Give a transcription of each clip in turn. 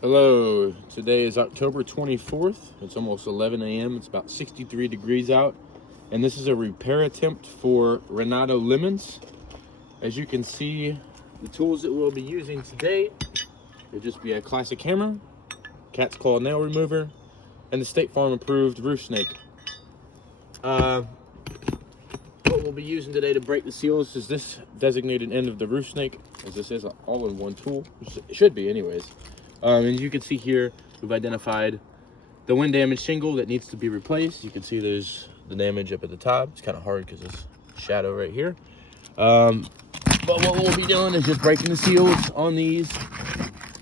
Hello, today is October 24th. It's almost 11 a.m. It's about 63 degrees out. And this is a repair attempt for Renato lemons. As you can see, the tools that we'll be using today, it'll just be a classic hammer, cat's claw nail remover, and the State Farm approved roof snake. What we'll be using today to break the seals is this designated end of the roof snake, as this is an all-in-one tool. It should be anyways. And you can see here, we've identified the wind damaged shingle that needs to be replaced. You can see there's the damage up at the top. It's kind of hard because it's shadow right here. But what we'll be doing is just breaking the seals on these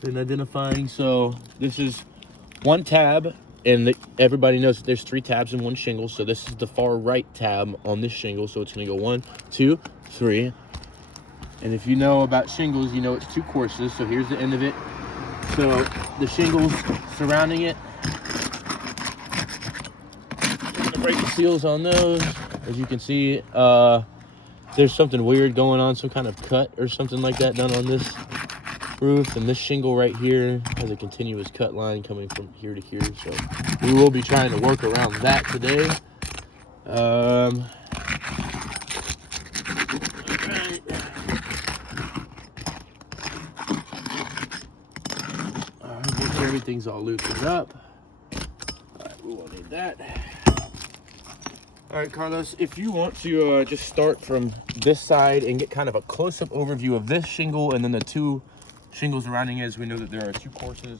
and identifying. So this is one tab, and everybody knows that there's 3 tabs in one shingle. So this is the far right tab on this shingle. So it's gonna go 1, 2, 3. And if you know about shingles, you know it's 2 courses. So here's the end of it. So the shingles surrounding it, I'm gonna break the seals on those. As you can see, there's something weird going on, some kind of cut or something like that done on this roof. And this shingle right here has a continuous cut line coming from here to here. So we will be trying to work around that today. Everything's all loosened up. All right, we won't need that. All right, Carlos, if you want to just start from this side and get kind of a close-up overview of this shingle and then the 2 shingles surrounding it, as we know that there are 2 courses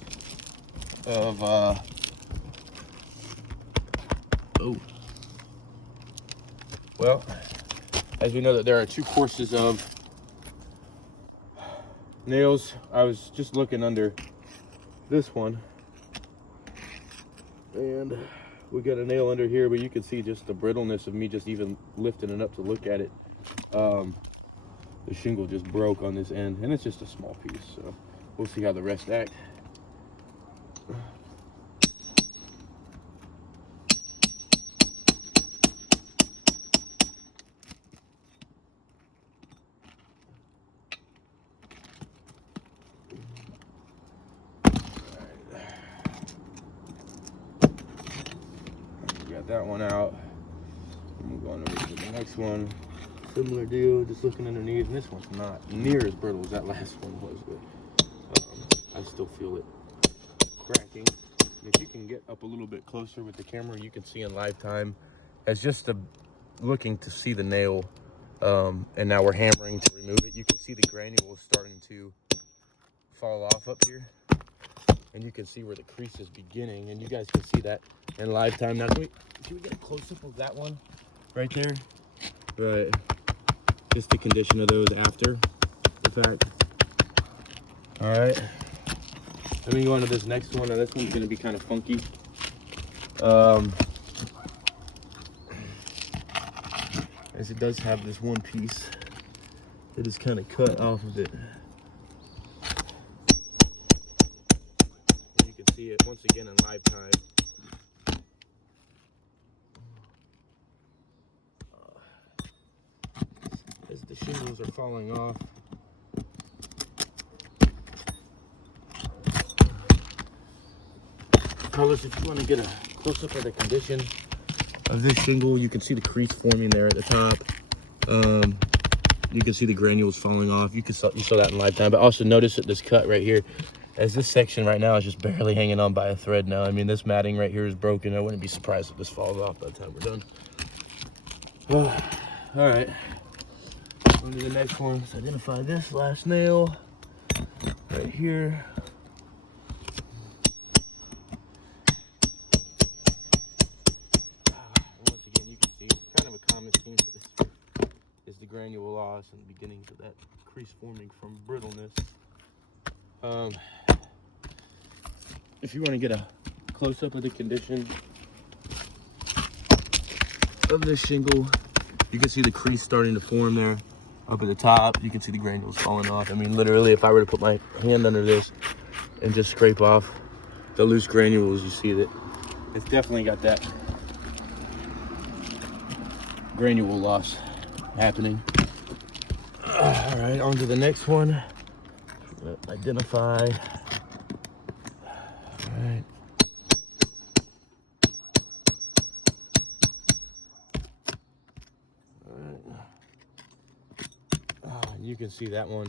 of as we know that there are 2 courses of nails. I was just looking under this one, and we got a nail under here, but you can see just the brittleness of me just even lifting it up to look at it. The shingle just broke on this end, and it's just a small piece, so we'll see how the rest act. Got that one out. And we'll go on over to the next one. Similar deal, just looking underneath. And this one's not near as brittle as that last one was, but I still feel it cracking. And if you can get up a little bit closer with the camera, you can see in live time as just looking to see the nail. And now we're hammering to remove it. You can see the granules starting to fall off up here. And you can see where the crease is beginning, and you guys can see that in live time. Now, can we get a close-up of that one right there? Right. Just the condition of those after the fact. All right. Let me go on to this next one. Now, this one's going to be kind of funky. As it does have this one piece that is kind of cut off of it. See it once again in live time. As the shingles are falling off. Carlos, if you want to get a close-up of the condition of this shingle, you can see the crease forming there at the top. You can see the granules falling off. You saw that in live time, but also notice that this cut right here, as this section right now is just barely hanging on by a thread now. I mean, this matting right here is broken. I wouldn't be surprised if this falls off by the time we're done. All right, on to the next one. Let's identify this last nail right here. Once again, you can see it's kind of a common theme for this is the granule loss and the beginnings of that crease forming from brittleness. If you want to get a close-up of the condition of this shingle, you can see the crease starting to form there up at the top. You can see the granules falling off. I mean, literally, if I were to put my hand under this and just scrape off the loose granules, you see that it's definitely got that granule loss happening. All right, on to the next one. Identify right. You can see that one.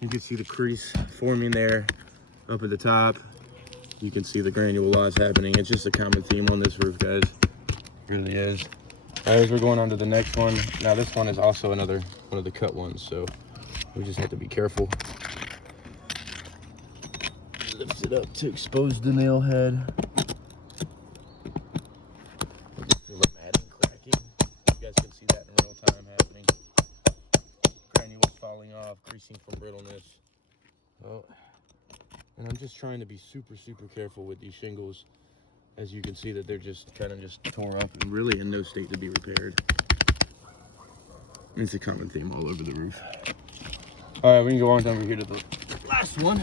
You can see the crease forming there up at the top. You can see the granule loss happening. It's just a common theme on this roof, guys. It really is. All right, as we're going on to the next one. Now this one is also another one of the cut ones, so we just have to be careful. Lift it up to expose the nail head. Feel the matting cracking. You guys can see that in real time happening. Granules falling off, creasing from brittleness. Oh, and I'm just trying to be super careful with these shingles. As you can see that they're just kind of just tore up and really in no state to be repaired. It's a common theme all over the roof. All right, we can go on over here to the last one.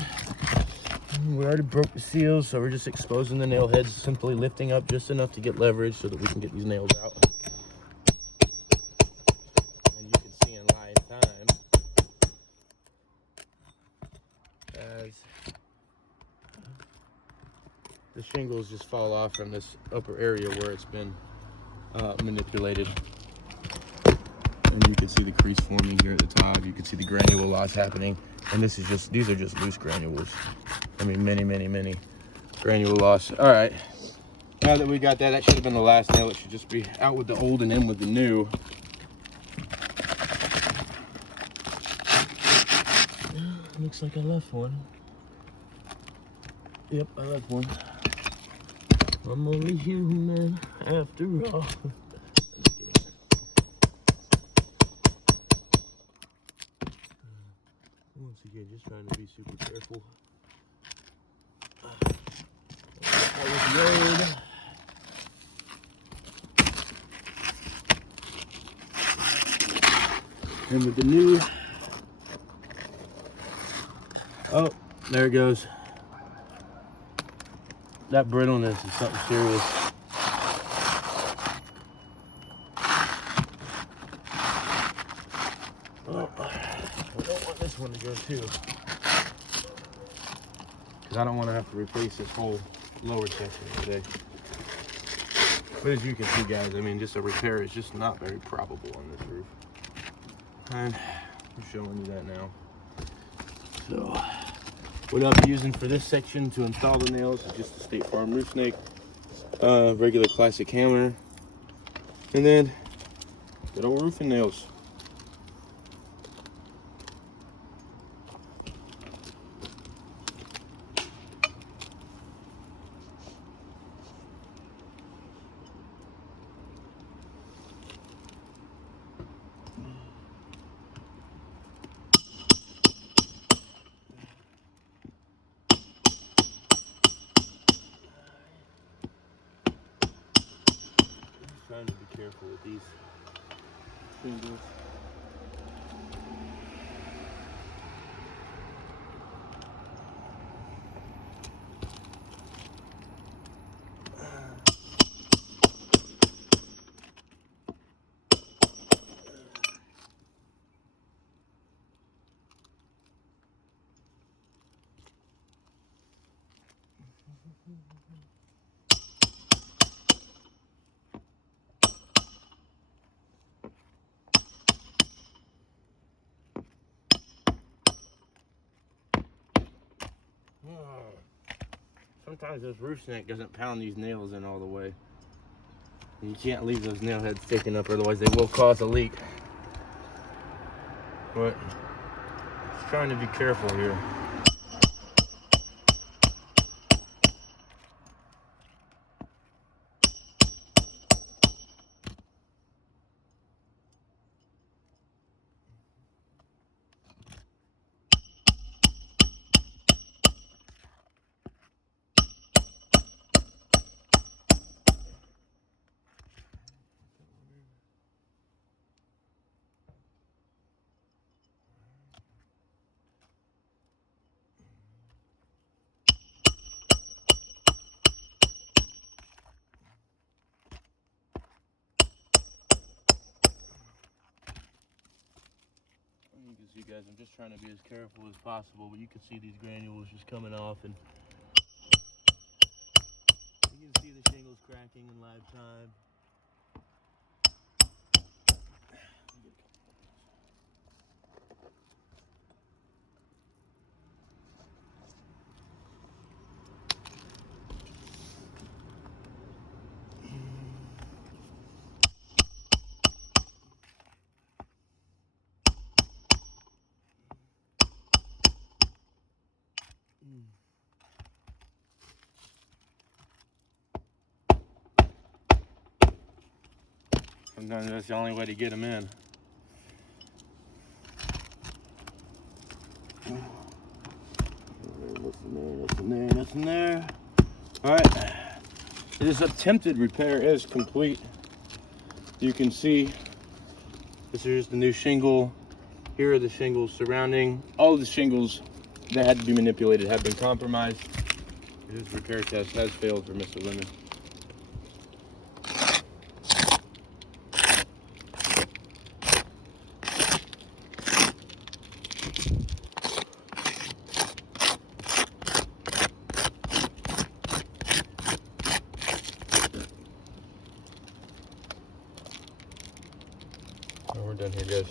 We already broke the seals, so we're just exposing the nail heads, simply lifting up just enough to get leverage so that we can get these nails out. And you can see in live time as the shingles just fall off from this upper area where it's been manipulated. And you can see the crease forming here at the top. You can see the granule loss happening. And these are just loose granules. I mean, many granule loss. All right, now that we got that, that should have been the last nail. It should just be out with the old and in with the new. Looks like I left one. Yep, I left one. I'm only human after all. Once again, just trying to be super careful. That was the old. And with the new. Oh, there it goes. That brittleness is something serious. Oh, I don't want this one to go too. Because I don't want to have to replace this whole lower section today. But as you can see, guys, I mean, just a repair is just not very probable on this roof. And I'm showing you that now. So, what I'll be using for this section to install the nails is just a State Farm roof snake, regular classic hammer, and then good old roofing nails. Trying to be careful with these shingles. Sometimes this roof snake doesn't pound these nails in all the way. You can't leave those nail heads sticking up, otherwise they will cause a leak. But just trying to be careful here. You can see, guys, I'm just trying to be as careful as possible, but you can see these granules just coming off, and tracking in live time. Sometimes that's the only way to get them in. Nothing there. All right. This attempted repair is complete. You can see this is the new shingle. Here are the shingles surrounding. All of the shingles that had to be manipulated have been compromised. This repair test has failed for Mr. Lemon. We're done here, guys.